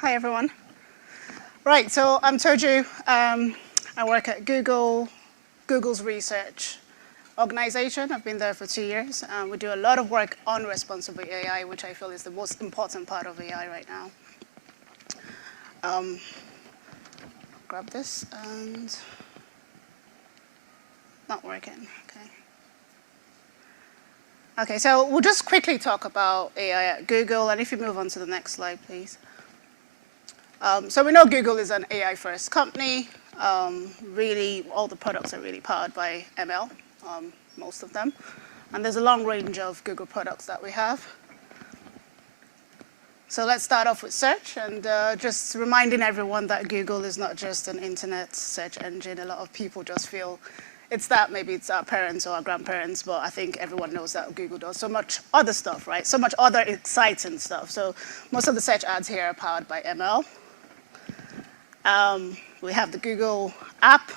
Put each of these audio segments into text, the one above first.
Hi, everyone. Right, so I'm Toju. I work at Google's research organization. I've been there for 2 years. We do a lot of work on responsible AI, which I feel is the most important part of AI right now. Grab this and not working. Okay. Okay, so we'll just quickly talk about AI at Google, and if you move on to the next slide, please. So we know Google is an AI-first company. Really, all the products are really powered by ML, most of them. And there's a long range of Google products that we have. So let's start off with search, and just reminding everyone that Google is not just an internet search engine. A lot of people just feel it's that, maybe it's our parents or our grandparents, but I think everyone knows that Google does so much other stuff, right? So much other exciting stuff. So most of the search ads here are powered by ML. We have the Google app,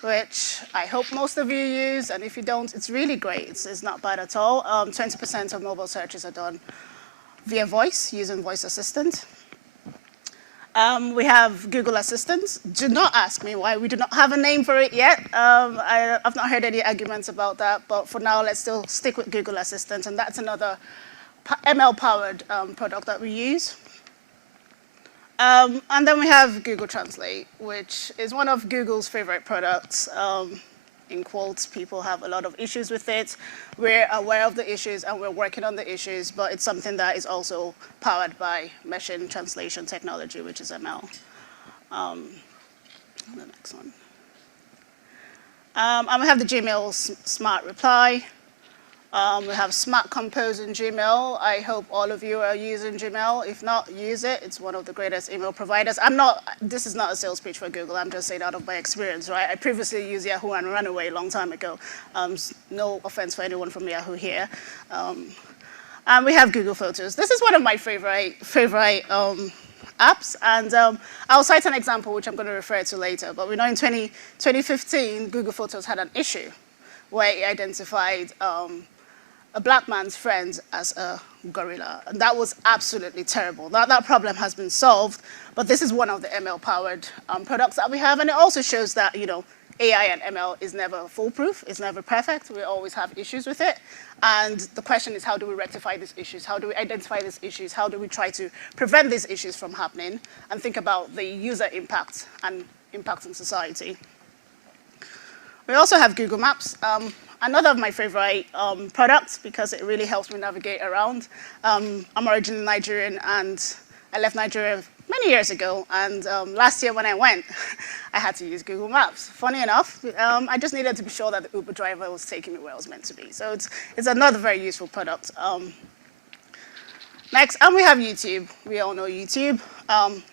which I hope most of you use, and if you don't, it's really great. It's not bad at all. 20% of mobile searches are done via voice, using voice assistant. We have Google Assistant. Do not ask me why we do not have a name for it yet. I've not heard any arguments about that, but for now, let's still stick with Google Assistant, and that's another ML-powered product that we use. And then we have Google Translate, which is one of Google's favorite products. In quotes, people have a lot of issues with it. We're aware of the issues and we're working on the issues, but it's something that is also powered by machine translation technology, which is ML. The next one. And we have the Gmail Smart Reply. We have Smart Compose in Gmail. I hope all of you are using Gmail. If not, use it. It's one of the greatest email providers. This is not a sales pitch for Google. I'm just saying out of my experience, right? I previously used Yahoo and ran away a long time ago. No offense for anyone from Yahoo here. And we have Google Photos. This is one of my favorite apps. And I'll cite an example, which I'm going to refer to later. But we know in 2015, Google Photos had an issue where it identified a black man's friend as a gorilla. And that was absolutely terrible. That problem has been solved, but this is one of the ML-powered products that we have. And it also shows that, AI and ML is never foolproof. It's never perfect. We always have issues with it. And the question is, how do we rectify these issues? How do we identify these issues? How do we try to prevent these issues from happening and think about the user impact and impact on society? We also have Google Maps. Another of my favorite products because it really helps me navigate around. I'm originally Nigerian, and I left Nigeria many years ago. And last year when I went, I had to use Google Maps. Funny enough, I just needed to be sure that the Uber driver was taking me where I was meant to be. So it's another very useful product. Next, and we have YouTube. We all know YouTube.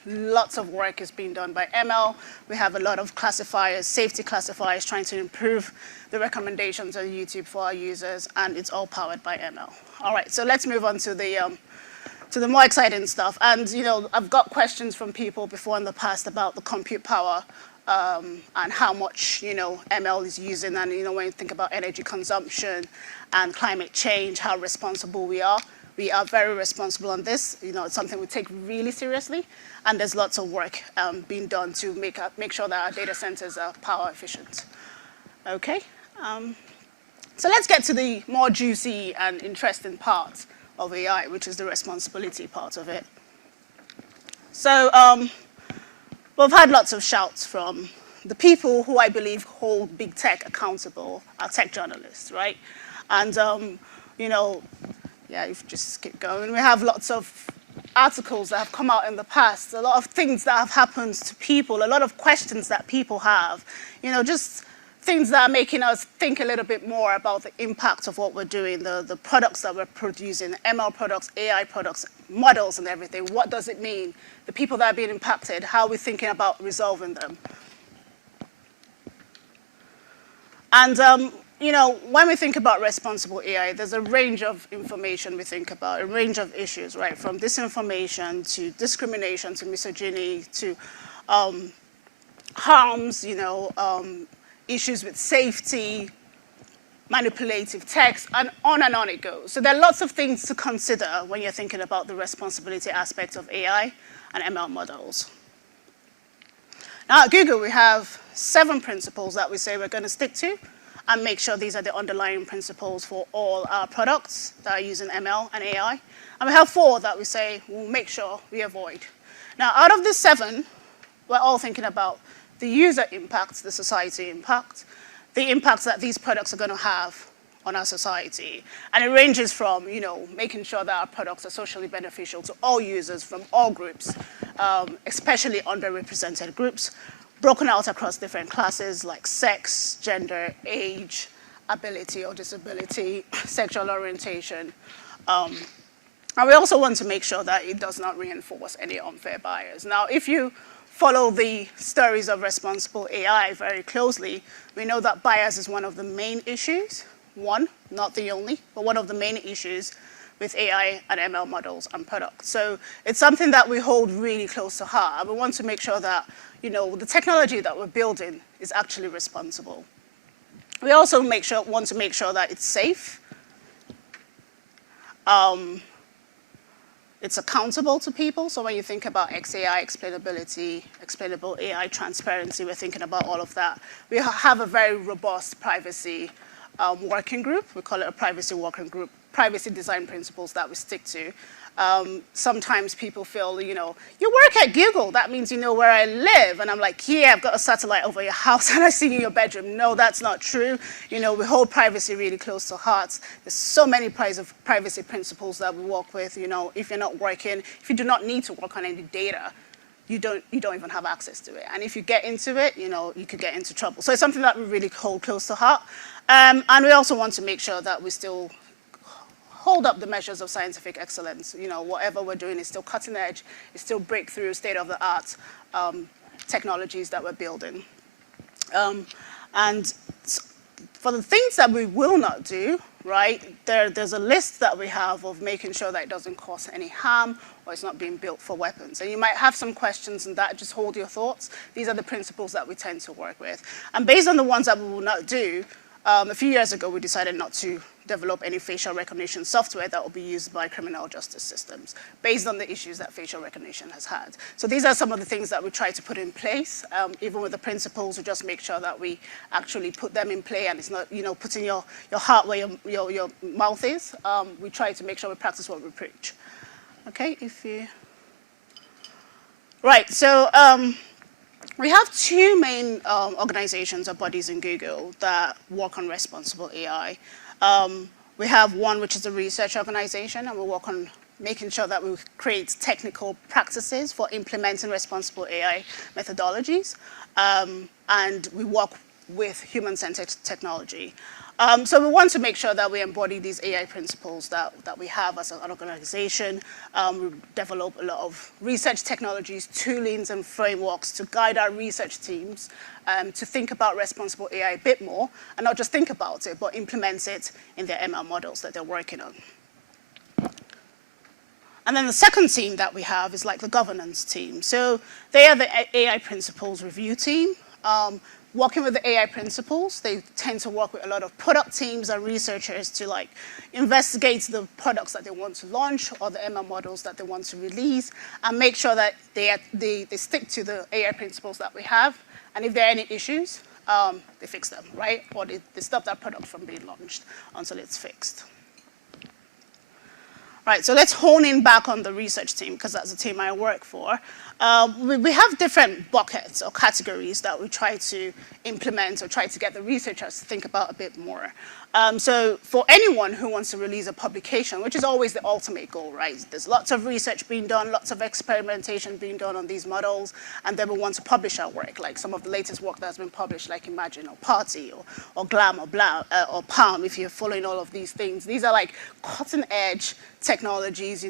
Lots of work is being done by ML. We have a lot of classifiers, safety classifiers, trying to improve the recommendations on YouTube for our users, and it's all powered by ML. All right, so let's move on to the more exciting stuff. And I've got questions from people before in the past about the compute power and how much ML is using, and when you think about energy consumption and climate change, how responsible we are. We are very responsible on this. It's something we take really seriously, and there's lots of work being done to make sure that our data centers are power efficient. Okay, so let's get to the more juicy and interesting part of AI, which is the responsibility part of it. So we've had lots of shouts from the people who I believe hold big tech accountable, are tech journalists, right? And yeah, if you just keep going. We have lots of articles that have come out in the past, a lot of things that have happened to people, a lot of questions that people have, just things that are making us think a little bit more about the impact of what we're doing, the products that we're producing, ML products, AI products, models and everything. What does it mean? The people that are being impacted, how are we thinking about resolving them? And when we think about responsible AI, there's a range of information we think about, a range of issues, right? From disinformation to discrimination to misogyny to harms, issues with safety, manipulative text, and on it goes. So there are lots of things to consider when you're thinking about the responsibility aspects of AI. and ML models. Now at Google, we have 7 principles that we say we're going to stick to and make sure these are the underlying principles for all our products that are using ML and AI. And we have 4 that we say we'll make sure we avoid. Now, out of the 7, we're all thinking about the user impact, the society impact, the impacts that these products are going to have on our society. And it ranges from, making sure that our products are socially beneficial to all users from all groups, especially underrepresented groups, broken out across different classes like sex, gender, age, ability or disability, sexual orientation. And we also want to make sure that it does not reinforce any unfair bias. Now, if you follow the stories of responsible AI very closely, we know that bias is one of the main issues. One, not the only, but one of the main issues with AI and ML models and products. So it's something that we hold really close to heart. And we want to make sure that, the technology that we're building is actually responsible. We also want to make sure that it's safe. It's accountable to people. So when you think about XAI, explainability, explainable AI, transparency, we're thinking about all of that. We have a very robust privacy working group. We call it a privacy working group, privacy design principles that we stick to. Sometimes people feel, you work at Google, that means you know where I live. And I'm like, yeah, I've got a satellite over your house and I see you in your bedroom. No, that's not true. We hold privacy really close to heart. There's so many privacy principles that we work with. If you're not working, if you do not need to work on any data, you don't even have access to it. And if you get into it, you could get into trouble. So it's something that we really hold close to heart. And we also want to make sure that we still hold up the measures of scientific excellence. Whatever we're doing is still cutting edge, it's still breakthrough, state-of-the-art technologies that we're building. And for the things that we will not do, right, there's a list that we have of making sure that it doesn't cause any harm or it's not being built for weapons. And you might have some questions on that, just hold your thoughts. These are the principles that we tend to work with. And based on the ones that we will not do, a few years ago, we decided not to develop any facial recognition software that will be used by criminal justice systems based on the issues that facial recognition has had. So these are some of the things that we try to put in place. Even with the principles, we just make sure that we actually put them in play and it's not, putting your heart where your mouth is. We try to make sure we practice what we preach. Okay, Right, so we have 2 main organizations or bodies in Google that work on responsible AI. We have one which is a research organization, and we work on making sure that we create technical practices for implementing responsible AI methodologies, and we work with human-centered technology. So we want to make sure that we embody these AI principles that we have as an organization. We develop a lot of research technologies, toolings, and frameworks to guide our research teams to think about responsible AI a bit more, and not just think about it, but implement it in their ML models that they're working on. And then the second team that we have is like the governance team. So they are the AI principles review team. Working with the AI principles, they tend to work with a lot of product teams and researchers to investigate the products that they want to launch or the ML models that they want to release and make sure that they stick to the AI principles that we have. And if there are any issues, they fix them, right? Or they stop that product from being launched until it's fixed. Right, so let's hone in back on the research team, because that's the team I work for. We have different buckets or categories that we try to implement or try to get the researchers to think about a bit more. So for anyone who wants to release a publication, which is always the ultimate goal, right? There's lots of research being done, lots of experimentation being done on these models, and then we want to publish our work, like some of the latest work that's been published, like Imagine or Party or Glam or Palm, if you're following all of these things. These are like cutting-edge technologies,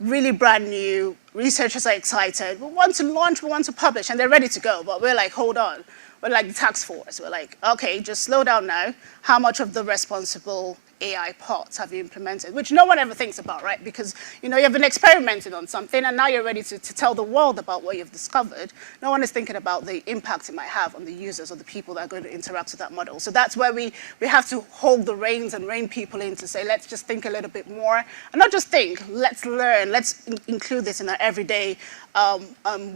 really brand new. Researchers are excited. We want to launch, we want to publish, and they're ready to go. But we're like, hold on. We're like the task force. We're like, okay, just slow down now. How much of the responsible AI parts have you implemented, which no one ever thinks about, right? Because you've been experimenting on something, and now you're ready to tell the world about what you've discovered. No one is thinking about the impact it might have on the users or the people that are going to interact with that model. So that's where we have to hold the reins and rein people in to say, let's just think a little bit more, and not just think, let's learn, let's include this in our everyday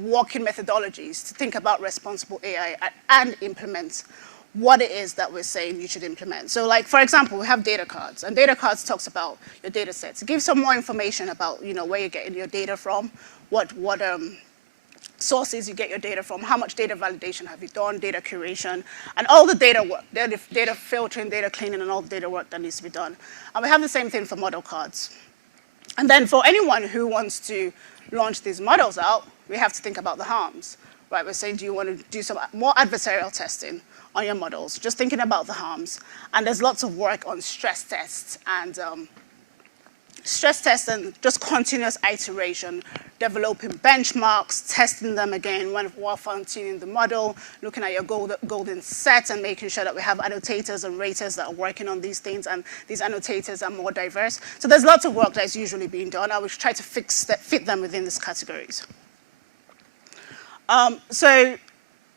working methodologies to think about responsible AI and implement what it is that we're saying you should implement. So like, for example, we have data cards, and data cards talks about your data sets. It gives some more information about, where you're getting your data from, what sources you get your data from, how much data validation have you done, data curation, and all the data work, data filtering, data cleaning, and all the data work that needs to be done. And we have the same thing for model cards. And then for anyone who wants to launch these models out, we have to think about the harms, right? We're saying, do you want to do some more adversarial testing on your models, just thinking about the harms. And there's lots of work on stress tests and just continuous iteration, developing benchmarks, testing them again while fine-tuning the model, looking at your golden set and making sure that we have annotators and raters that are working on these things, and these annotators are more diverse. So there's lots of work that is usually being done. I will try to fit them within these categories. So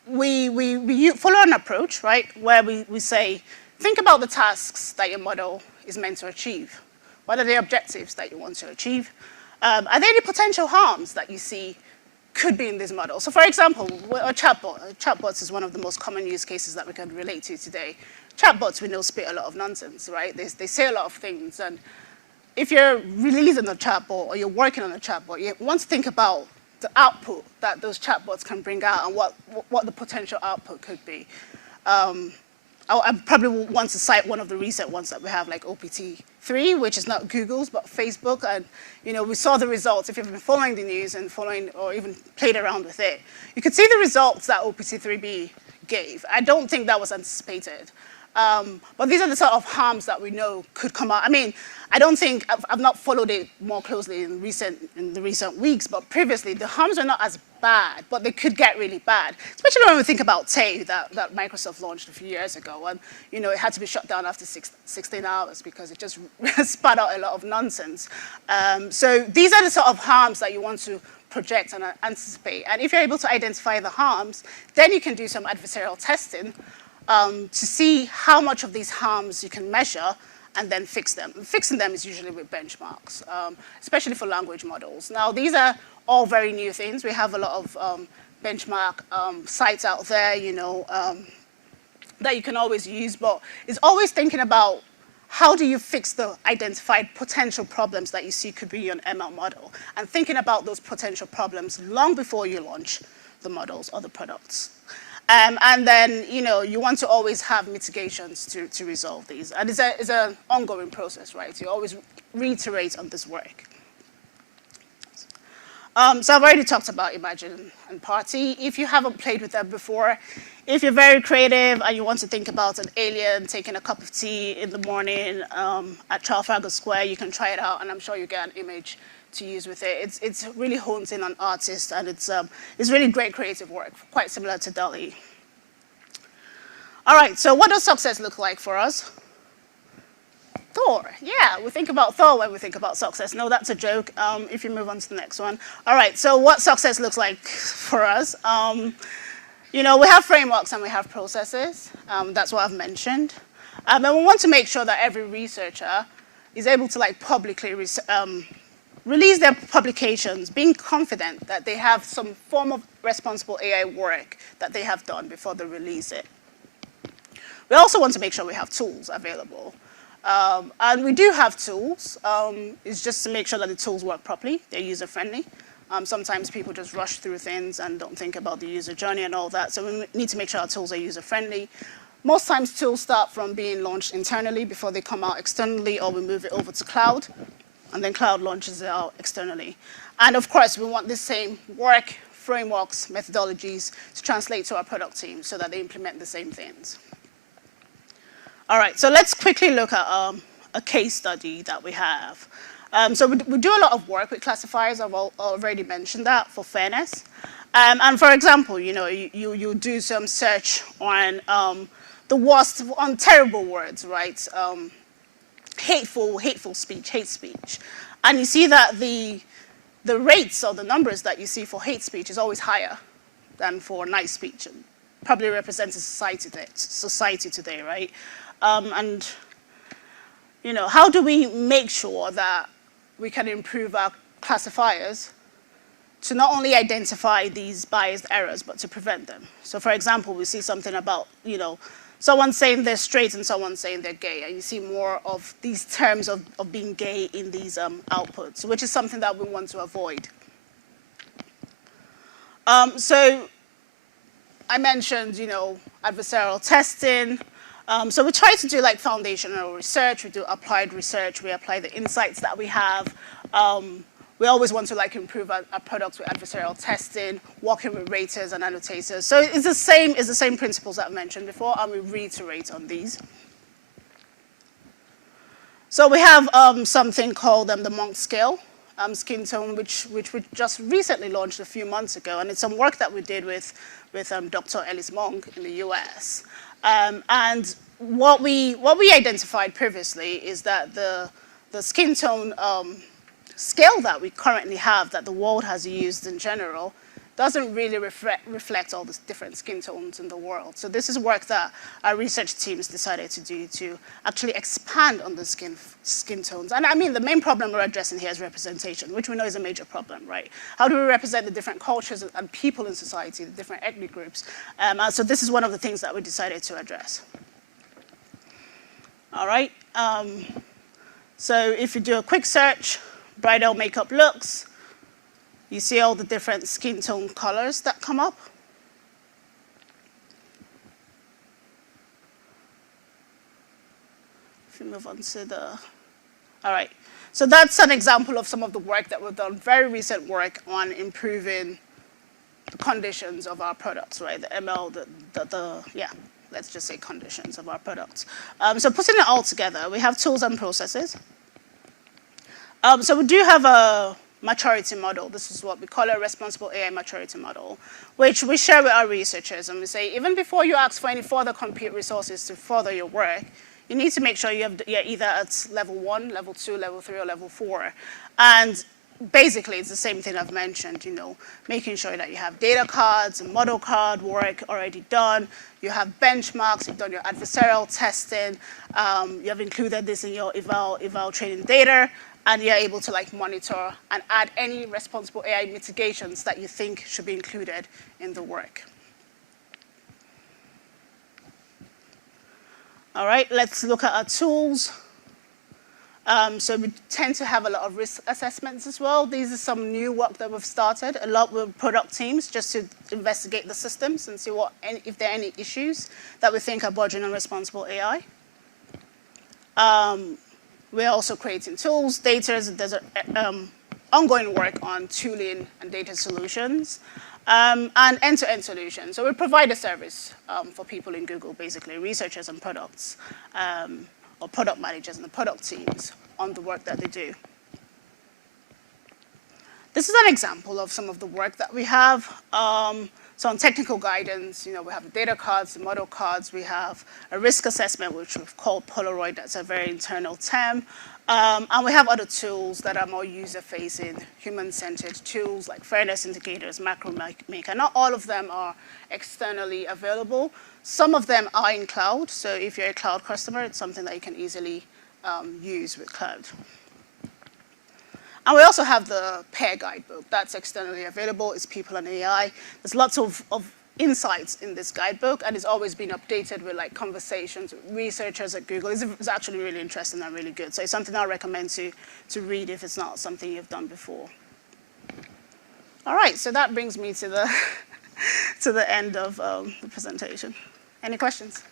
we follow an approach, right, where we say, think about the tasks that your model is meant to achieve. What are the objectives that you want to achieve? Are there any potential harms that you see could be in this model? So for example, a chatbot. Chatbots is one of the most common use cases that we can relate to today. Chatbots, we know, spit a lot of nonsense, right? They say a lot of things. And if you're releasing a chatbot or you're working on a chatbot, you want to think about the output that those chatbots can bring out and what the potential output could be. I probably want to cite one of the recent ones that we have, like OPT3, which is not Google's, but Facebook. And we saw the results. If you've been following the news and or even played around with it, you could see the results that OPT3B gave. I don't think that was anticipated. But these are the sort of harms that we know could come out. I mean, I don't think, I've not followed it more closely in the recent weeks, but previously the harms were not as bad, but they could get really bad. Especially when we think about Toju that Microsoft launched a few years ago, and it had to be shut down after 16 hours because it just spat out a lot of nonsense. So these are the sort of harms that you want to project and anticipate. And if you're able to identify the harms, then you can do some adversarial testing to see how much of these harms you can measure and then fix them. And fixing them is usually with benchmarks, especially for language models. Now, these are all very new things. We have a lot of benchmark sites out there, that you can always use, but it's always thinking about how do you fix the identified potential problems that you see could be an ML model, and thinking about those potential problems long before you launch the models or the products. And then, you want to always have mitigations to resolve these. And it's an ongoing process, right? You always reiterate on this work. So I've already talked about Imagine and Party. If you haven't played with them before, if you're very creative and you want to think about an alien taking a cup of tea in the morning at Trafalgar Square, you can try it out, and I'm sure you get an image to use with it. It's really hones in on artists, and it's really great creative work, quite similar to DALL-E. All right, so what does success look like for us? Thor, yeah, we think about Thor when we think about success. No, that's a joke. If you move on to the next one. All right, so what success looks like for us? We have frameworks and we have processes. That's what I've mentioned. And we want to make sure that every researcher is able to publicly release their publications, being confident that they have some form of responsible AI work that they have done before they release it. We also want to make sure we have tools available. And we do have tools. It's just to make sure that the tools work properly, they're user-friendly. Sometimes people just rush through things and don't think about the user journey and all that. So we need to make sure our tools are user-friendly. Most times tools start from being launched internally before they come out externally, or we move it over to cloud, and then cloud launches it out externally. And of course, we want the same work, frameworks, methodologies to translate to our product team so that they implement the same things. All right, so let's quickly look at a case study that we have. So we do a lot of work with classifiers. I've already mentioned that for fairness. And for example, you do some search on the worst, on terrible words, right? hateful speech, hate speech. And you see that the rates or the numbers that you see for hate speech is always higher than for nice speech. And probably represents society today, right? And how do we make sure that we can improve our classifiers to not only identify these biased errors, but to prevent them? So for example, we see something about, someone saying they're straight and someone saying they're gay, and you see more of these terms of being gay in these outputs, which is something that we want to avoid. So I mentioned, adversarial testing. So we try to do like foundational research, we do applied research, we apply the insights that we have. We always want to improve our products with adversarial testing, working with raters and annotators. So it's the same principles that I mentioned before, and we reiterate on these. So we have something called the Monk scale, skin tone, which we just recently launched a few months ago, and it's some work that we did with Dr. Ellis Monk in the US. And what we identified previously is that the skin tone scale that we currently have, that the world has used in general, doesn't really reflect all the different skin tones in the world. So this is work that our research teams decided to do to actually expand on the skin tones. And I mean, the main problem we're addressing here is representation, which we know is a major problem, right? How do we represent the different cultures and people in society, the different ethnic groups? So this is one of the things that we decided to address. All right. So if you do a quick search, bridal makeup looks, you see all the different skin tone colors that come up. If you move on to all right. So that's an example of some of the work that we've done, very recent work on improving the conditions of our products, right? The ML, let's just say conditions of our products. So putting it all together, we have tools and processes. So we do have a maturity model. This is what we call a responsible AI maturity model, which we share with our researchers. And we say, even before you ask for any further compute resources to further your work, you need to make sure you're either at level 1, level 2, level 3, or level 4. And basically, it's the same thing I've mentioned, making sure that you have data cards and model card work already done. You have benchmarks, you've done your adversarial testing, you have included this in your eval training data, and you're able to monitor and add any responsible AI mitigations that you think should be included in the work. All right, let's look at our tools. So we tend to have a lot of risk assessments as well. These are some new work that we've started, a lot with product teams, just to investigate the systems and see if there are any issues that we think are bordering on responsible AI. We're also creating tools, data. There's ongoing work on tooling and data solutions, and end-to-end solutions. So we provide a service for people in Google, basically, researchers and products, or product managers and the product teams on the work that they do. This is an example of some of the work that we have. So on technical guidance, we have the data cards, the model cards. We have a risk assessment, which we've called Polaroid. That's a very internal term. And we have other tools that are more user-facing, human-centered tools like fairness indicators, macro maker. Not all of them are externally available. Some of them are in cloud. So if you're a cloud customer, it's something that you can easily use with cloud. And we also have the pair guidebook that's externally available. It's People and AI. There's lots of insights in this guidebook, and it's always been updated with conversations with researchers at Google. It's actually really interesting and really good. So it's something I recommend to read if it's not something you've done before. All right, so that brings me to the to the end of the presentation. Any questions?